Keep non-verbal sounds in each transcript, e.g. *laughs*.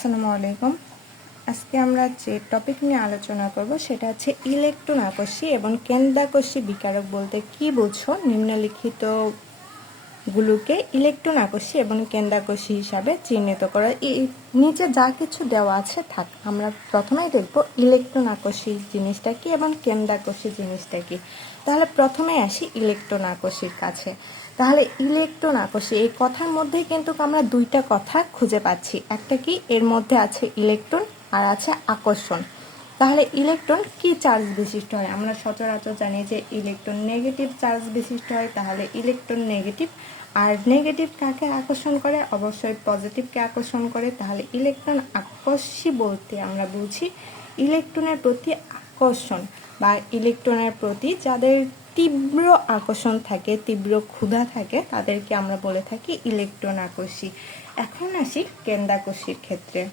আসসালামু আলাইকুম। আজকে আমরা যে টপিক নিয়ে আলোচনা করব সেটা হচ্ছে ইলেকট্রন আকর্ষী এবং কেন্দ্রাকর্ষী বিকারক বলতে কি বুঝো? নিম্নলিখিত গুলোকে ইলেকট্রন আকর্ষী এবং কেন্দ্রাকর্ষী হিসাবে চিহ্নিত করা। নিচে যা কিছু দেওয়া আছে থাক, আমরা প্রথমেই দেখব ইলেকট্রন আকর্ষী জিনিসটা কি এবং কেন্দ্রাকর্ষী জিনিসটা কি। তাহলে প্রথমে আসি ইলেকট্রন আকর্ষীর কাছে। তাহলে ইলেকট্রন আকর্ষী এই কথার মধ্যে কিন্তু আমরা দুইটা কথা খুঁজে পাচ্ছি। একটা কি? এর মধ্যে আছে ইলেকট্রন আর আছে আকর্ষণ। তাহলে ইলেকট্রন কি চার্জ বিশিষ্ট হয়? আমরা সচরাচর জানি যে ইলেকট্রন নেগেটিভ চার্জ বিশিষ্ট হয়, তাহলে ইলেকট্রন নেগেটিভ। আর নেগেটিভ কাকে আকর্ষণ করে? অবশ্যই পজিটিভকে আকর্ষণ করে। তাহলে ইলেকট্রন আকর্ষী বলতে আমরা বুঝি ইলেকট্রনের প্রতি আকর্ষণ বা ইলেকট্রনের প্রতি যাদের তীব্র আকর্ষণ থাকে, তীব্র ক্ষুধা থাকে, তাদেরকে আমরা বলে থাকি ইলেকট্রন আকর্ষী। এখন আসি কেন্দ্রাকর্ষীর ক্ষেত্রে।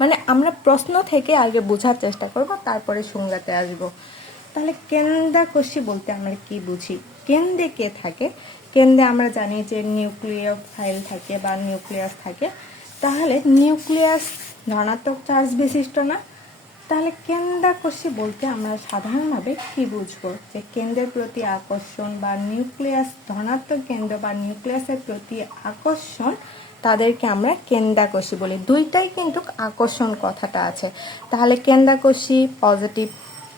মানে আমরা প্রশ্ন থেকে আগে বোঝার চেষ্টা করব, তারপরে সংজ্ঞাতে আসব। তাহলে কেন্দ্রাকর্ষী বলতে আমরা কি বুঝি? কেন্দ্রে কে থাকে? কেন্দ্রে আমরা জানি যে নিউক্লিয় ফাইল থাকে বা নিউক্লিয়াস থাকে। তাহলে নিউক্লিয়াস ধনাত্মক চার্জ বিশিষ্ট না তাহলে কেন্দ্রাকর্ষী বলতে আমরা সাধারণভাবে কি বুঝব? যে কেন্দ্রের প্রতি আকর্ষণ বা নিউক্লিয়াস ধনাত্মক কেন্দ্র বা নিউক্লিয়াসের প্রতি আকর্ষণ তাদেরকে আমরা কেন্দ্রাকর্ষী বলি। দুইটাই কিন্তু আকর্ষণ কথাটা আছে। তাহলে কেন্দ্রাকর্ষী পজিটিভ,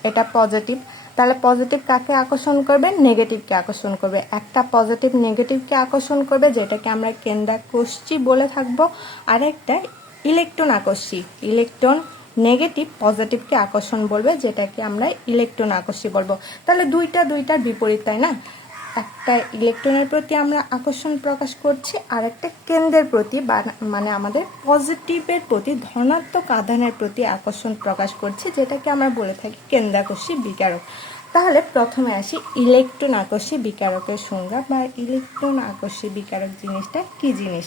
এটা পজিটিভ। তাহলে পজিটিভ কাকে আকর্ষণ করবে? নেগেটিভকে আকর্ষণ করবে। একটা পজিটিভ, নেগেটিভকে আকর্ষণ করবে, যেটাকে আমরা কেন্দ্রাকর্ষী বলে থাকব। আর একটা ইলেকট্রন আকর্ষী, ইলেকট্রন নেগেটিভ, পজিটিভকে আকর্ষণ বলবে, যেটাকে আমরা ইলেকট্রন আকর্ষী বলব। তাহলে দুইটা, দুইটার বিপরীত, তাই না? একটা ইলেকট্রনের প্রতি আমরা আকর্ষণ প্রকাশ করছি, আর একটা কেন্দ্রের প্রতি মানে আমাদের পজিটিভের প্রতি, ধনাত্মক আধানের প্রতি আকর্ষণ প্রকাশ করছি, যেটাকে আমরা বলে থাকি কেন্দ্রাকর্ষী বিকারক। তাহলে প্রথমে আসি ইলেকট্রন আকর্ষী বিকারকের সংজ্ঞা বা ইলেকট্রন আকর্ষী বিকারক জিনিসটা কি জিনিস?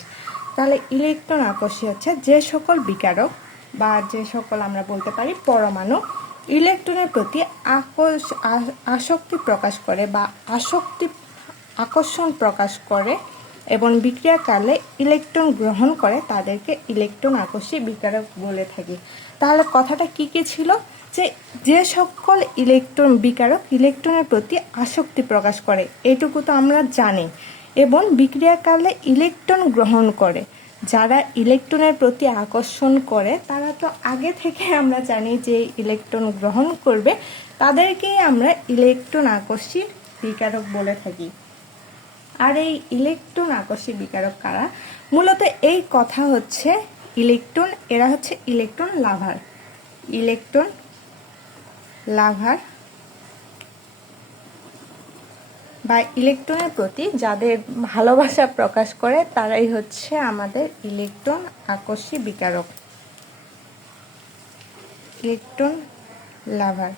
তাহলে ইলেকট্রন আকর্ষী হচ্ছে যে সকল বিকারক বা যে সকল আমরা বলতে পারি পরমাণু, ইলেকট্রনের প্রতি আসক্তি প্রকাশ করে বা আসক্তি আকর্ষণ প্রকাশ করে এবং বিক্রিয়াকালে ইলেকট্রন গ্রহণ করে তাদেরকে ইলেকট্রন আকর্ষী বিকারক বলে থাকি। তাহলে কথাটা কি কি ছিল? যে যে সকল ইলেকট্রন বিকারক ইলেকট্রনের প্রতি আসক্তি প্রকাশ করে, এটুকু তো আমরা জানি এবং বিক্রিয়াকালে ইলেকট্রন গ্রহণ করে। যারা ইলেকট্রনের প্রতি আকর্ষণ করে, তারা তো আগে থেকে আমরা জানি যে ইলেকট্রন গ্রহণ করবে। তাদেরকেই আমরা ইলেকট্রন আকর্ষী বিকারক বলে থাকি। আর এই ইলেকট্রন আকর্ষী বিকারক কারা? মূলত এই কথা হচ্ছে ইলেকট্রন এরা হচ্ছে ইলেকট্রন লাভার ইলেকট্রন লাভার বা ইলেকট্রনের প্রতি যাদের ভালোবাসা প্রকাশ করে, তারাই হচ্ছে আমাদের ইলেকট্রন আকর্ষী বিকারক। ইলেকট্রন লাভার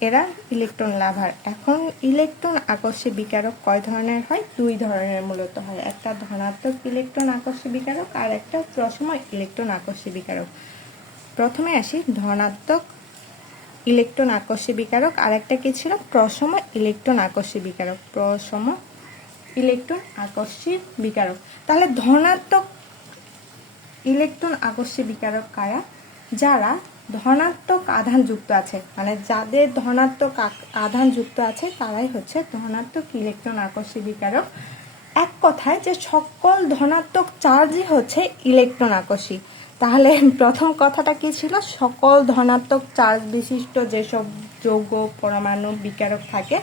এরা ইলেকট্রন লাভার এখন ইলেকট্রন আকর্ষী বিকারক কয় ধরনের হয়? দুই ধরনের মূলত হয়। একটা ধনাত্মক ইলেকট্রন আকর্ষী বিকারক আর একটা প্রসময় ইলেকট্রন আকর্ষী বিকারক। প্রথমে আসি ধনাত্মক ইলেকট্রন আকর্ষী বিকারক আর একটা কি ছিল? প্রসম ইলেকট্রন আকর্ষী বিকারক প্রসম ইলেকট্রন আকর্ষী বিকারক তাহলে ধনাত্মক ইলেকট্রন আকর্ষী বিকারক কারা? যারা ধনাত্মক আধান যুক্ত আছে। মানে যাদের ধনাত্মক আধান যুক্ত আছে, তারাই হচ্ছে ধনাত্মক ইলেকট্রন আকর্ষী বিকারক এক কথায় যে সকল ধনাত্মক চার্জই হচ্ছে ইলেকট্রন আকর্ষী। তাহলে *laughs* প্রথম কথাটা কি ছিল? সকল ধনাত্মক চার্জ বিশিষ্ট যেসব যৌগ পরমাণু বিকারক থাকে,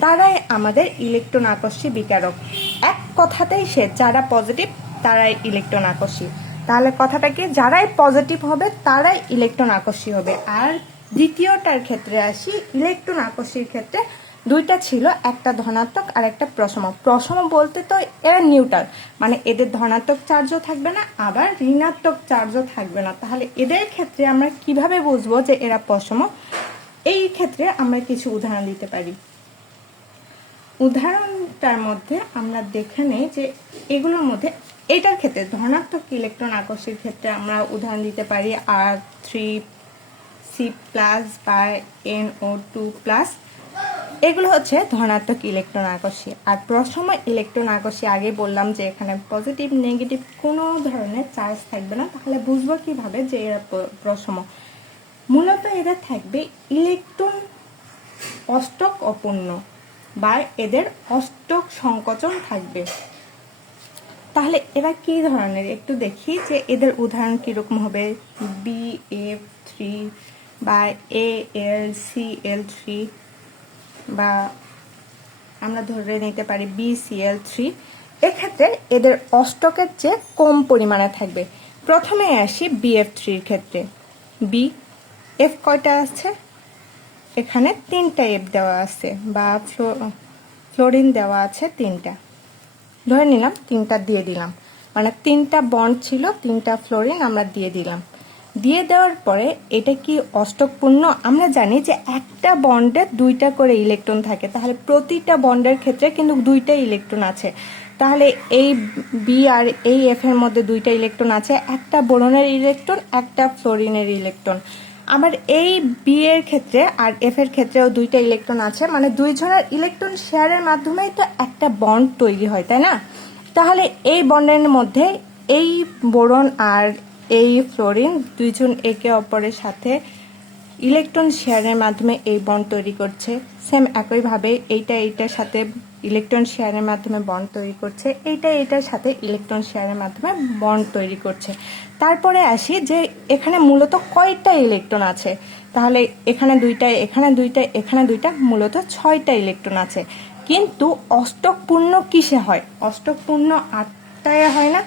তারাই আমাদের ইলেকট্রন আকর্ষী বিকারক। এক কথাতেই সে যারা পজিটিভ তারাই ইলেকট্রন আকর্ষী। তাহলে কথাটা কি? যারাই পজিটিভ হবে, তারাই ইলেকট্রন আকর্ষী হবে। আর দ্বিতীয়টার ক্ষেত্রে আসি, ইলেকট্রন আকর্ষীর ক্ষেত্রে দুইটা ছিল, একটা ধনাত্মক আর একটা প্রসম। প্রসম বলতে তো এরা নিউট্রাল মানে এদের ধনাত্মক চার্জও থাকবে না, আবার ঋণাত্মক চার্জও থাকবে না। তাহলে এদের ক্ষেত্রে আমরা কীভাবে বুঝব যে এরা প্রসম? এই ক্ষেত্রে আমরা কিছু উদাহরণ দিতে পারি। উদাহরণটার মধ্যে আমরা দেখে নেই যে এগুলোর মধ্যে, এটার ক্ষেত্রে ধনাত্মক ইলেকট্রন আকর্ষীর ক্ষেত্রে আমরা উদাহরণ দিতে পারি আর থ্রি সি প্লাস বা এন ও টু প্লাস এগুলো হচ্ছে ধনাত্মক ইলেকট্রন আকর্ষী আর প্রথম ইলেকট্রন আকর্ষী আগে বললাম যে এখানে পজিটিভ নেগেটিভ কোনো ধরনের চার্জ থাকবে না। তাহলে বুঝব কীভাবে যে এরা প্রথম। মূলত এরা থাকবে ইলেকট্রন অষ্টক অপূর্ণ বা এদের অষ্টক সংকোচন থাকবে। তাহলে এরা কি ধরনের? একটু দেখি যে এদের উদাহরণ কীরকম হবে। বি এফ থ্রি বা এ এল সি এল থ্রি বা আমরা ধরে নিতে পারি বিসিএল থ্রি এক্ষেত্রে এদের অষ্টকের চেয়ে কম পরিমাণে থাকবে। প্রথমে আসি বিএফ থ্রির ক্ষেত্রে। বি এফ কয়টা আছে? এখানে তিনটা এফ দেওয়া আছে বা ফ্লো- ফ্লোরিন দেওয়া আছে তিনটা। ধরে নিলাম তিনটা দিয়ে দিলাম। মানে তিনটা বন্ড ছিল, তিনটা ফ্লোরিন আমরা দিয়ে দিলাম। দিয়ে দেওয়ার পরে এটা কি অষ্টকপূর্ণ? আমরা জানি যে একটা বন্ডে দুইটা করে ইলেকট্রন থাকে। তাহলে প্রতিটা বন্ডের ক্ষেত্রে কিন্তু দুইটা ইলেকট্রন আছে। তাহলে এই বি আর এই এফ এর মধ্যে দুইটা ইলেকট্রন আছে। একটা বোরনের ইলেকট্রন, একটা ফ্লোরিনের ইলেকট্রন। আবার এই বি এর ক্ষেত্রে আর এফ এর ক্ষেত্রেও দুইটা ইলেকট্রন আছে। মানে দুই জনের ইলেকট্রন শেয়ারের মাধ্যমেই তো একটা বন্ড তৈরি হয়, তাই না? তাহলে এই বন্ডের মধ্যে এই বোরন আর এই ফ্লোরিন দুইজন একে অপরের সাথে ইলেকট্রন শেয়ারের মাধ্যমে এই বন্ড তৈরি করছে। সেম একইভাবে এইটা এইটার সাথে ইলেকট্রন শেয়ারের মাধ্যমে বন্ড তৈরি করছে, এইটা এইটার সাথে ইলেকট্রন শেয়ারের মাধ্যমে বন্ড তৈরি করছে। তারপরে আসি যে এখানে মূলত কয়টা ইলেকট্রন আছে? তাহলে এখানে দুইটা এখানে দুইটা এখানে দুইটা, মূলত ছয়টা ইলেকট্রন আছে। কিন্তু অষ্টকপূর্ণ কিসে হয়? অষ্টকপূর্ণ আটটায় হয় না?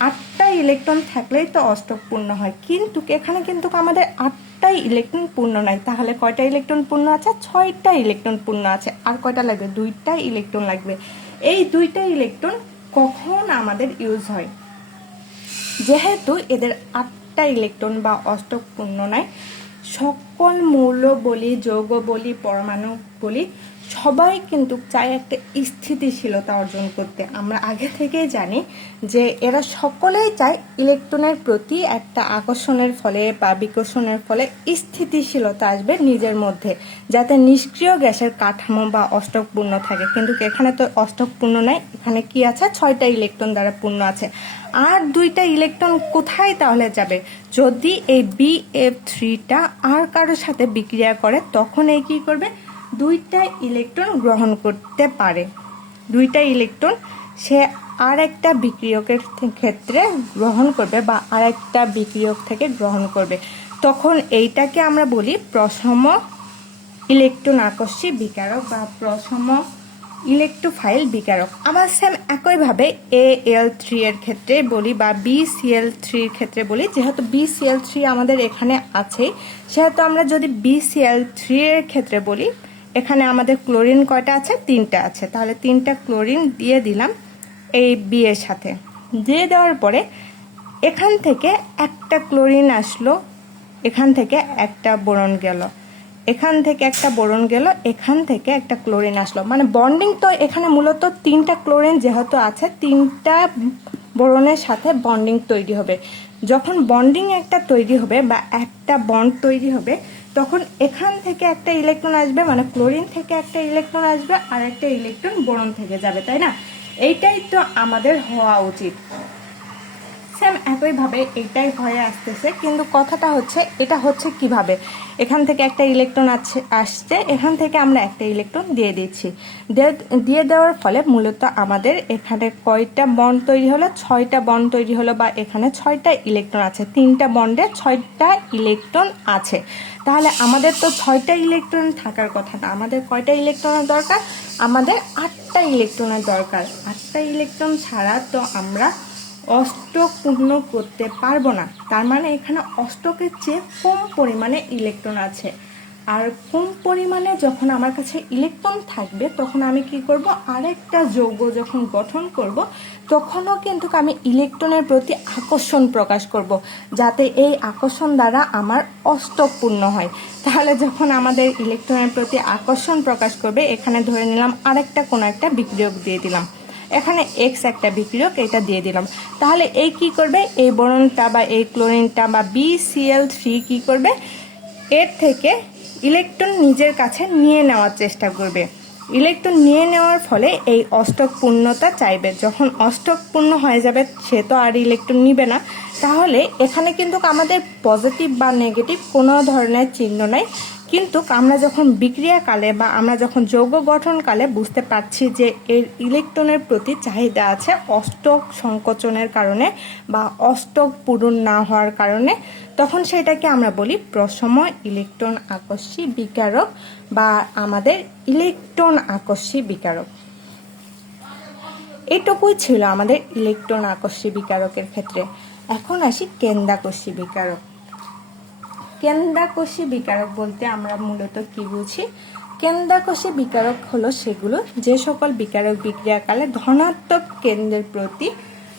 আটটা ইলেকট্রন থাকলেই তো অষ্টক পূর্ণ হয়। কিন্তু এখানে কিন্তু আমাদের আটটা ইলেকট্রন পূর্ণ নাই। তাহলে কয়টা ইলেকট্রন পূর্ণ আছে? ছয়টা ইলেকট্রন পূর্ণ আছে। আর কয়টা লাগবে? দুইটা ইলেকট্রন লাগবে। এই দুইটা ইলেকট্রন কখন আমাদের ইউজ হয়? যেহেতু এদের আটটা ইলেকট্রন বা অষ্টক পূর্ণ নাই, সকল মৌল বলি, যৌগ বলি, পরমাণু বলি সবাই কিন্তু চায় একটা স্থিতিশীলতা অর্জন করতে। আমরা আগে থেকেই জানি যে এরা সকলেই চায় ইলেকট্রনের প্রতি একটা আকর্ষণের ফলে বা বিকর্ষণের ফলে স্থিতিশীলতা আসবে নিজের মধ্যে, যাতে নিষ্ক্রিয় গ্যাসের কাঠামো বা অষ্টক পূর্ণ থাকে। কিন্তু এখানে তো অষ্টক পূর্ণ নাই, এখানে কি আছে? ছয়টা ইলেকট্রন দ্বারা পূর্ণ আছে। আর দুইটা ইলেকট্রন কোথায় তাহলে যাবে? যদি এই বি এফ থ্রিটা আর কারোর সাথে বিক্রিয়া করে, তখন এই কী করবে? দুইটা ইলেকট্রন গ্রহণ করতে পারে। দুইটা ইলেকট্রন সে আর একটা বিক্রিয়কের ক্ষেত্রে গ্রহণ করবে বা আর একটা বিক্রিয়ক থেকে গ্রহণ করবে। তখন এইটাকে আমরা বলি প্রসম ইলেকট্রন আকর্ষী বিকারক বা প্রসম ইলেকট্রোফাইল বিকারক। আবার সেম একইভাবে এ এল থ্রি এর ক্ষেত্রে বলি বা বি সিএল থ্রির ক্ষেত্রে বলি, যেহেতু বি সিএল থ্রি আমাদের এখানে আছে সেহেতু আমরা যদি বি সিএল থ্রি এর ক্ষেত্রে বলি এখানে আমাদের ক্লোরিন কয়টা আছে? তিনটা আছে। তাহলে তিনটা ক্লোরিন দিয়ে দিলাম এই বি এর সাথে। দিয়ে দেওয়ার পরে এখান থেকে একটা ক্লোরিন আসলো, এখান থেকে একটা বোরন গেল। এখান থেকে একটা বোরন গেল, এখান থেকে একটা ক্লোরিন আসলো। মানে বন্ডিং তো এখানে মূলত তিনটা ক্লোরিন যেহেতু আছে, তিনটা বোরনের সাথে বন্ডিং তৈরি হবে। যখন বন্ডিং একটা তৈরি হবে বা একটা বন্ড তৈরি হবে তখন এখান থেকে একটা ইলেকট্রন আসবে মানে ক্লোরিন থেকে একটা ইলেকট্রন আসবে আর একটা ইলেকট্রন বোরন থেকে যাবে, তাই না? এইটাই তো আমাদের হওয়া উচিত। সেম একইভাবে এটাই হয়ে আসতেছে, কিন্তু কথাটা হচ্ছে, এটা হচ্ছে কীভাবে? এখান থেকে একটা ইলেকট্রন আছে আসছে, এখান থেকে আমরা একটা ইলেকট্রন দিয়ে দিচ্ছি। দিয়ে- দেওয়ার ফলে মূলত আমাদের এখানে কয়টা বন্ড তৈরি হলো? ছয়টা বন্ড তৈরি হলো বা এখানে ছয়টা ইলেকট্রন আছে। তিনটা বন্ডে ছয়টা ইলেকট্রন আছে। তাহলে আমাদের তো ছয়টা ইলেকট্রন থাকার কথা না। আমাদের কয়টা ইলেকট্রনের দরকার? আমাদের আটটা ইলেকট্রনের দরকার। আটটা ইলেকট্রন ছাড়া তো আমরা অষ্টক পূর্ণ করতে পারব না। তার মানে এখানে অষ্টকের চেয়ে কম পরিমাণে ইলেকট্রন আছে। আর কম পরিমাণে যখন আমার কাছে ইলেকট্রন থাকবে, তখন আমি কি করব? আরেকটা যৌগ যখন গঠন করব, তখনও কিন্তু আমি ইলেকট্রনের প্রতি আকর্ষণ প্রকাশ করব, যাতে এই আকর্ষণ দ্বারা আমার অষ্টক পূর্ণ হয়। তাহলে যখন আমাদের ইলেকট্রনের প্রতি আকর্ষণ প্রকাশ করবে, এখানে ধরে নিলাম আরেকটা কোনো একটা বিক্রিয়ক দিয়ে দিলাম। এখানে এক্স একটা বিক্রিয়ক, এটা দিয়ে দিলাম। তাহলে এই কি করবে? এই বরণটা বা এই ক্লোরিনটা বা বি সিএল থ্রি কী করবে? এর থেকে ইলেকট্রন নিজের কাছে নিয়ে নেওয়ার চেষ্টা করবে। ইলেকট্রন নিয়ে নেওয়ার ফলে এই অষ্টক পূর্ণতা চাইবে। যখন অষ্টক পূর্ণ হয়ে যাবে, সে তো আর ইলেকট্রন নিবে না। তাহলে এখানে কিন্তু আমাদের পজিটিভ বা নেগেটিভ কোনো ধরনের চিহ্ন নাই। কিন্তু আমরা যখন বিক্রিয়াকালে বা আমরা যখন যৌগ গঠনকালে বুঝতে পারছি যে এর ইলেকট্রনের প্রতি চাহিদা আছে অষ্টক সংকোচনের কারণে বা অষ্টক পূরণ না হওয়ার কারণে, তখন সেটাকে আমরা বলি প্রশম ইলেকট্রন আকর্ষী বিকারক বা আমাদের ইলেকট্রন আকর্ষী বিকারক। এটুকুই ছিল আমাদের ইলেকট্রন আকর্ষী বিকারকের ক্ষেত্রে। এখন আসি কেন্দ্রাকর্ষী বিকারক। কেন্দ্রাকর্ষী বিকারক বলতে আমরা মূলত কি বুঝি? কেন্দ্রাকর্ষী বিকারক হলো সেগুলো যে সকল বিকারক বিক্রিয়াকালে ধনাত্মক কেন্দ্রের প্রতি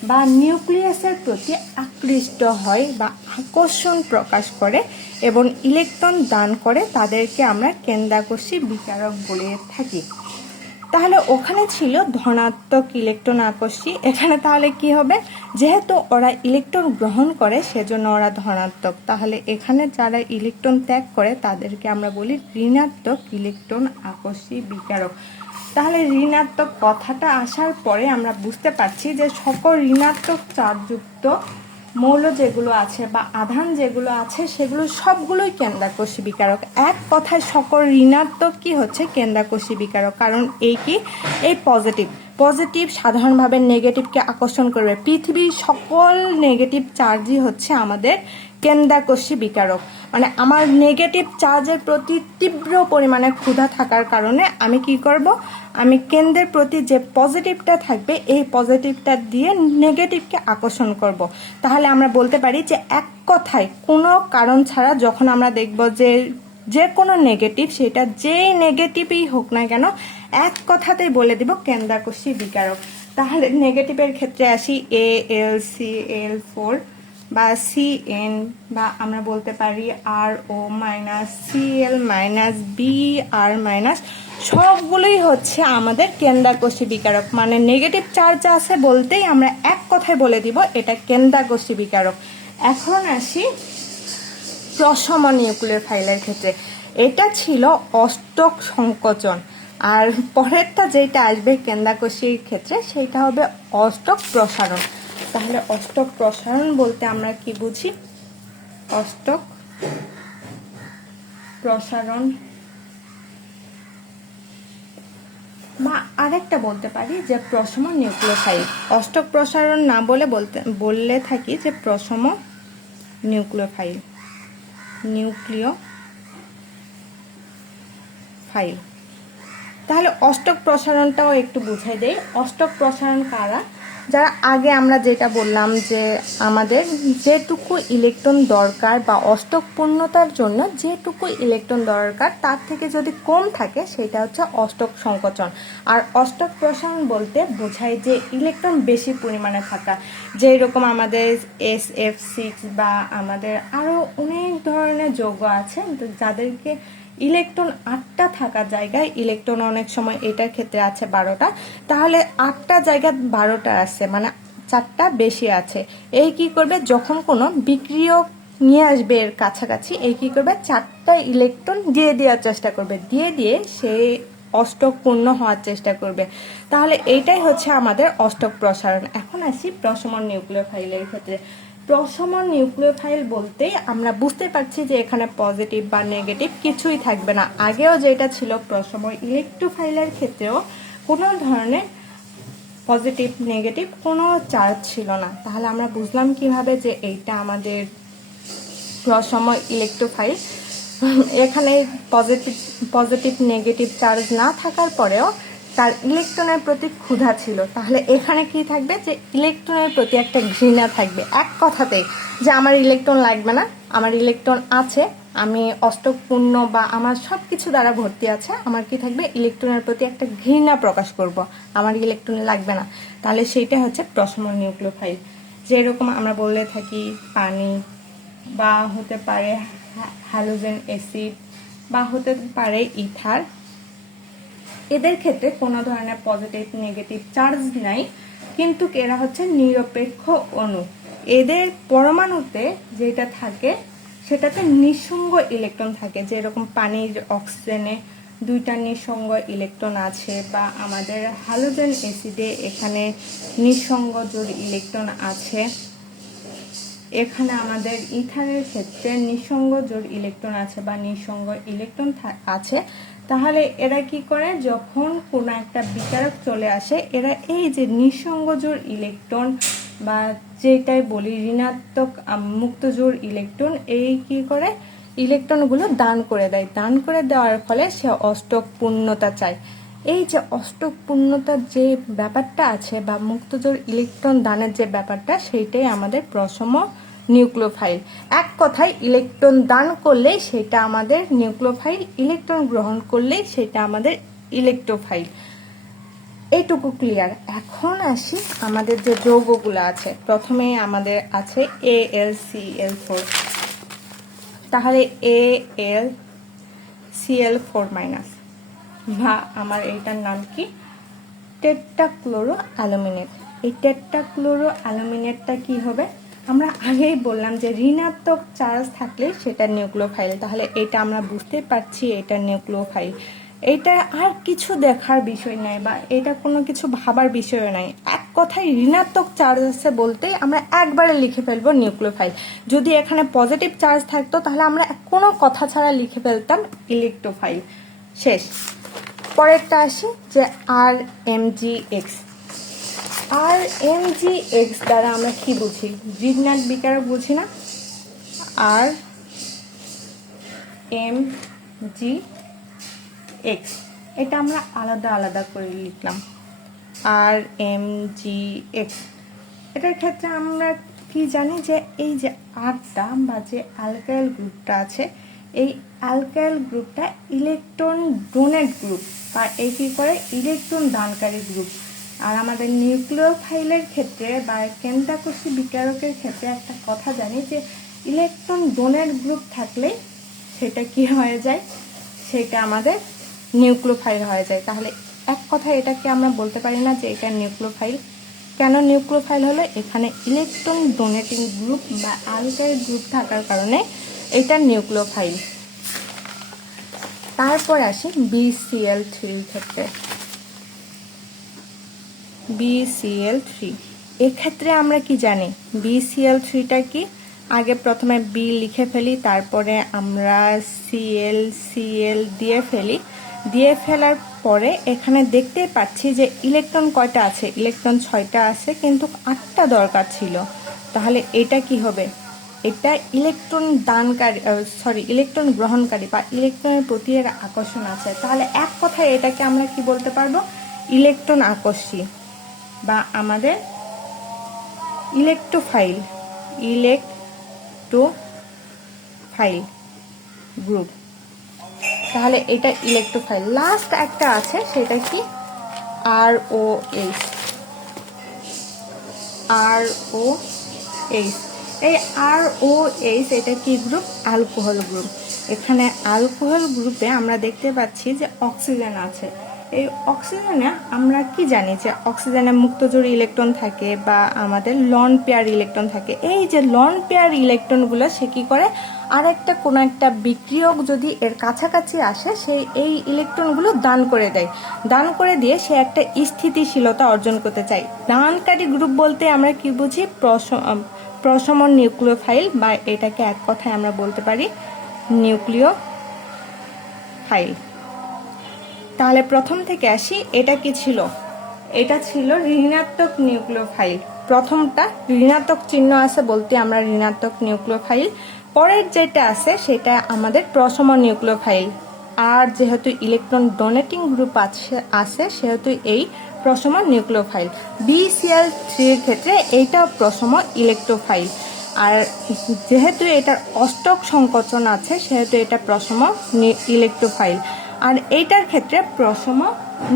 বা নিউক্লিয়াসের প্রতি আকৃষ্ট হয় বা আকর্ষণ প্রকাশ করে এবং ইলেকট্রন দান করে তাদেরকে আমরা কেন্দ্রাকর্ষী বিকারক বলে থাকি। তাহলে ওখানে ছিল ধনাত্মক ইলেকট্রন আকর্ষী এখানে তাহলে কি হবে? যেহেতু ওরা ইলেকট্রন গ্রহণ করে, সেজন্য ওরা ধনাত্মক। তাহলে এখানে যারা ইলেকট্রন ত্যাগ করে, তাদেরকে আমরা বলি ঋণাত্মক ইলেকট্রন আকর্ষী বিকারক। তাহলে ঋণাত্মক কথাটা আসার পরে আমরা বুঝতে পারছি যে সকল ঋণাত্মক চার্জযুক্ত মৌল যেগুলো আছে বা আধান যেগুলো আছে, সেগুলো সবগুলোই কেন্দ্রাকর্ষী বিকারক। এক কথায় সকল ঋণাত্মক কি হচ্ছে? কেন্দ্রাকর্ষী বিকারক। কারণ এই কি? এই পজিটিভ পজিটিভ সাধারণভাবে নেগেটিভকে আকর্ষণ করবে। পৃথিবীর সকল নেগেটিভ চার্জই হচ্ছে আমাদের কেন্দ্রাকর্ষী বিকারক। মানে আমার নেগেটিভ চার্জের প্রতি তীব্র পরিমাণে ক্ষুধা থাকার কারণে আমি কি করব? আমি কেন্দ্রের প্রতি যে পজিটিভটা থাকবে, এই পজিটিভটা দিয়ে নেগেটিভকে আকর্ষণ করব। তাহলে আমরা বলতে পারি যে এক কথায় কোনো কারণ ছাড়া যখন আমরা দেখব যে যে কোনো নেগেটিভ সেটা যেই নেগেটিভই হোক না কেন, এক কথাতেই বলে দিব কেন্দ্রাকর্ষী বিকারক তাহলে নেগেটিভের ক্ষেত্রে আসি A L C L four বা সি এন বা আমরা বলতে পারি R O minus C L minus B R minus সবগুলোই হচ্ছে আমাদের কেন্দ্রাকোষী বিকারক। মানে নেগেটিভ চার্জ আছে বলতেই আমরা এক কথায় বলে দিব এটা কেন্দ্রাকোষী বিকারক। এখন আসি প্রশম নিউক্লিয়ার ফাইলের ক্ষেত্রে। এটা ছিল অষ্টক সংকোচন। আর পরেরটা যেটা আসবে কেন্দ্রাকোষীর ক্ষেত্রে সেইটা হবে অষ্টক প্রসারণ। তাহলে অষ্টক প্রসারণ বলতে আমরা কি বুঝি? অষ্টক প্রসারণ। বা আরেকটা বলতে পারি যে প্রশম নিউক্লিওফাইল অষ্টক প্রসারণ না বলে বলতে, বললে থাকি যে প্রশম নিউক্লিওফাইল। নিউক্লিয় ফাইল তাহলে অষ্টক প্রসারণটাও একটু বুঝাই দেয় অষ্টক প্রসারণ কারা? যারা আগে আমরা যেটা বললাম যে আমাদের যেটুকু ইলেকট্রন দরকার বা অষ্টক পূর্ণতার জন্য যেটুকু ইলেকট্রন দরকার, তার থেকে যদি কম থাকে সেটা হচ্ছে অষ্টক সংকোচন। আর অষ্টক প্রসারণ বলতে বোঝায় যে ইলেকট্রন বেশি পরিমাণে থাকা। যেই রকম আমাদের এস এফ সিক্স বা আমাদের আরও অনেক ধরনের যৌগ আছে, যাদেরকে ইলেকট্রন আটটা থাকা জায়গায় ইলেকট্রন অনেক সময় এটার ক্ষেত্রে আছে বারোটা। তাহলে আটটা জায়গা বারোটা আছে মানে চারটা বেশি আছে। এই কি করবে? যখন কোনো বিক্রিয়ক নিয়ে আসবে এর কাছাকাছি, এই কি করবে? চারটা ইলেকট্রন দিয়ে দেওয়ার চেষ্টা করবে। দিয়ে দিয়ে সে অষ্টক পূর্ণ হওয়ার চেষ্টা করবে। তাহলে এইটাই হচ্ছে আমাদের অষ্টক প্রসারণ। এখন আসি প্রশমন নিউক্লিওফাইলের ক্ষেত্রে। প্রশমন নিউক্লিওফাইল বলতে আমরা বুঝতে পারছি যে এখানে পজিটিভ বা নেগেটিভ কিছুই থাকবে না। আগেও যেটা ছিল প্রশমন ইলেকট্রোফাইলের ক্ষেত্রেও কোনো ধরনের পজিটিভ নেগেটিভ কোনো চার্জ ছিল না। তাহলে আমরা বুঝলাম কীভাবে যে এইটা আমাদের প্রশম ইলেকট্রোফাইল এখানে পজিটিভ পজিটিভ নেগেটিভ চার্জ না থাকার পরেও তার ইলেকট্রনের প্রতি ক্ষুধা ছিল। তাহলে এখানে কি থাকবে? যে ইলেকট্রনের প্রতি একটা ঘৃণা থাকবে। এক কথাতেই যে আমার ইলেকট্রন লাগবে না, আমার ইলেকট্রন আছে, আমি অষ্টকপূর্ণ বা আমার সব কিছু দ্বারা ভর্তি আছে, আমার কি থাকবে? ইলেকট্রনের প্রতি একটা ঘৃণা প্রকাশ করব। আমার ইলেকট্রন লাগবে না। তাহলে সেইটা হচ্ছে প্রশমন নিউক্লিওফাইল যেরকম আমরা বলে থাকি, পানি বা হতে পারে হ্যালোজেন অ্যাসিড বা হতে পারে ইথার। এদের ক্ষেত্রে কোনো ধরনের পজিটিভ নেগেটিভ চার্জ নাই, কিন্তু এরা হচ্ছে নিরপেক্ষ অণু। এদের পরমাণুতে যেটা থাকে, সেটাতে নিঃসঙ্গ ইলেকট্রন থাকে, যেরকম পানির অক্সিজেনে দুইটা নিঃসঙ্গ ইলেকট্রন আছে, বা আমাদের হ্যালোজেন অ্যাসিডে এখানে নিঃসঙ্গ জোড় ইলেকট্রন আছে। এখানে আমাদের ইথারের ক্ষেত্রে নিঃসঙ্গ জোড় ইলেকট্রন আছে, বা নিঃসঙ্গ ইলেকট্রন আছে। তাহলে এরা কি করে? যখন কোনো একটা বিকারক চলে আসে এরা এই যে নিঃসঙ্গ জোড় ইলেকট্রন বা যেটাই বলি ঋণাত্মক আম, মুক্ত জোড় ইলেকট্রন এই কি করে? ইলেকট্রনগুলো দান করে দেয়। দান করে দেওয়ার ফলে সে অষ্টক পূর্ণতা চায়। এই যে অষ্টক পূর্ণতার যে ব্যাপারটা আছে বা মুক্তজোর ইলেকট্রন দানের যে ব্যাপারটা সেইটাই আমাদের প্রসম নিউক্লিওফাইল। এক কথায় ইলেকট্রন দান করলেই সেটা আমাদের নিউক্লোফাইল ইলেকট্রন গ্রহণ করলেই সেটা আমাদের ইলেকট্রোফাইল। এইটুকু ক্লিয়ার। এখন আসি আমাদের যে যৌগগুলো আছে। প্রথমে আমাদের আছে এ এল সি এল ফোর তাহলে A L C L four minus বা আমার এইটার নাম কি? টেট্টাক্লোরো অ্যালুমিনেট এই টেট্টাক্লোরো অ্যালুমিনেটটা কি হবে? আমরা আগেই বললাম যে ঋণাত্মক চার্জ থাকলে সেটা নিউক্লিওফাইল। তাহলে এটা আমরা বুঝতে পারছি এটা নিউক্লিওফাইল। এটা আর কিছু দেখার বিষয় নাই বা এটা কোনো কিছু ভাবার বিষয় নাই। এক কথায় ঋণাত্মক চার্জ আছে বলতে আমরা একবারে লিখে ফেলব নিউক্লিওফাইল। যদি এখানে পজিটিভ চার্জ থাকতো তাহলে আমরা কোনো কথা ছাড়া লিখে ফেলতাম ইলেকট্রোফাইল। শেষ। পরেরটা আসি যে R M G X. R M G X দ্বারা আমরা কি বুঝি? জিগনাট বিকারক বুঝি না? আর এম জি এক্স এটা আমরা আলাদা আলাদা করে লিখলাম। আর এম জি এক্স এটার ক্ষেত্রে আমরা কি জানি যে এই যে আরটা বা যে অ্যালকাইল গ্রুপটা আছে, এই অ্যালকাইল গ্রুপটা ইলেকট্রন ডোনেট গ্রুপ বা এই কি করে? ইলেকট্রন দানকারী গ্রুপ আর আমাদের নিউক্লিওফাইলের ক্ষেত্রে বা কেন্দ্রাকোষী বিকারকের ক্ষেত্রে একটা কথা জানি যে ইলেকট্রন ডোনেট গ্রুপ থাকলে সেটা কি হয়ে যায়? সেটা আমাদের নিউক্লিওফাইল হয়ে যায়। তাহলে এক কথা এটাকে আমরা বলতে পারি না যে এটা নিউক্লিওফাইল। কেন নিউক্লিওফাইল হলো? এখানে ইলেকট্রন ডোনেটিং গ্রুপ বা আলকাইল গ্রুপ থাকার কারণে এটা নিউক্লিওফাইল। তারপর আসি বিসিএল থ্রির ক্ষেত্রে। বিসিএল থ্রি এক্ষেত্রে আমরা কি জানি? বিসিএল থ্রিটা কি? আগে প্রথমে বি লিখে ফেলি, তারপরে আমরা সিএল সিএল দিয়ে ফেলি। দিয়ে ফেলার পরে এখানে দেখতে পাচ্ছি যে ইলেকট্রন কয়টা আছে? ইলেকট্রন ছয়টা আছে, কিন্তু আটটা দরকার ছিল। তাহলে এটা কি হবে? এটা ইলেকট্রন দানকারী সরি ইলেকট্রন গ্রহণকারী বা ইলেকট্রনের প্রতি এর আকর্ষণ আছে। তাহলে এক কথায় এটাকে আমরা কি বলতে পারব? ইলেকট্রন আকর্ষী। বা আমাদের ইলেকট্রোফাইল ইলেকট্রোফাইল গ্রুপ। তাহলে এটা ইলেকট্রোফাইল লাস্ট একটা আছে, সেটা কি? আর ও এইচ আর ও এইচ এই আর ও এইচ এটা কি গ্রুপ? Alcohol group. এখানে অ্যালকোহল গ্রুপে আমরা দেখতে পাচ্ছি যে অক্সিজেন আছে। এই অক্সিজেনে আমরা কি জানি যে অক্সিজেনে মুক্তজোড় ইলেকট্রন থাকে বা আমাদের লন পেয়ার ইলেকট্রন থাকে? এই যে লন পেয়ার ইলেকট্রনগুলো, সে কি করে? আর একটা কোনো একটা বিক্রিয়ক যদি এর কাছাকাছি আসে সেই এই ইলেকট্রনগুলো দান করে দেয়। দান করে দিয়ে সে একটা স্থিতিশীলতা অর্জন করতে চায়। দানকারী গ্রুপ বলতে আমরা কি বুঝি? প্রশমন নিউক্লিওফাইল বা এটাকে এক কথায় আমরা বলতে পারি নিউক্লিও ফাইল তাহলে প্রথম থেকে আসি, এটা কি ছিল? এটা ছিল ঋণাত্মক নিউক্লিওফাইল। প্রথমটা ঋণাত্মক চিহ্ন আছে বলতে আমরা ঋণাত্মক নিউক্লিওফাইল। পরের যেটা আছে, সেটা আমাদের প্রসম নিউক্লিওফাইল। আর যেহেতু ইলেকট্রন ডোনেটিং গ্রুপ আছে আছে, সেহেতু এই প্রশম নিউক্লিওফাইল। বিসিএল থ্রির ক্ষেত্রে এইটা প্রশম ইলেকট্রোফাইল। আর যেহেতু এটার অষ্টক সংকোচন আছে, সেহেতু এটা প্রশম ইলেকট্রোফাইল। আর এইটার ক্ষেত্রে প্রশম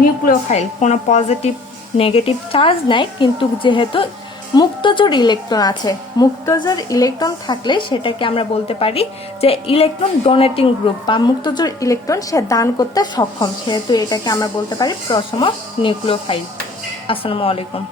নিউক্লিওফাইল, কোনো পজিটিভ নেগেটিভ চার্জ নাই, কিন্তু যেহেতু মুক্তজোর ইলেকট্রন আছে, মুক্তজোড় ইলেকট্রন থাকলে সেটাকে আমরা বলতে পারি যে ইলেকট্রন ডোনেটিং গ্রুপ বা মুক্তজোড় ইলেকট্রন সে দান করতে সক্ষম, সেহেতু এটাকে আমরা বলতে পারি প্রসম নিউক্লিওফাইল। আসসালামু আলাইকুম।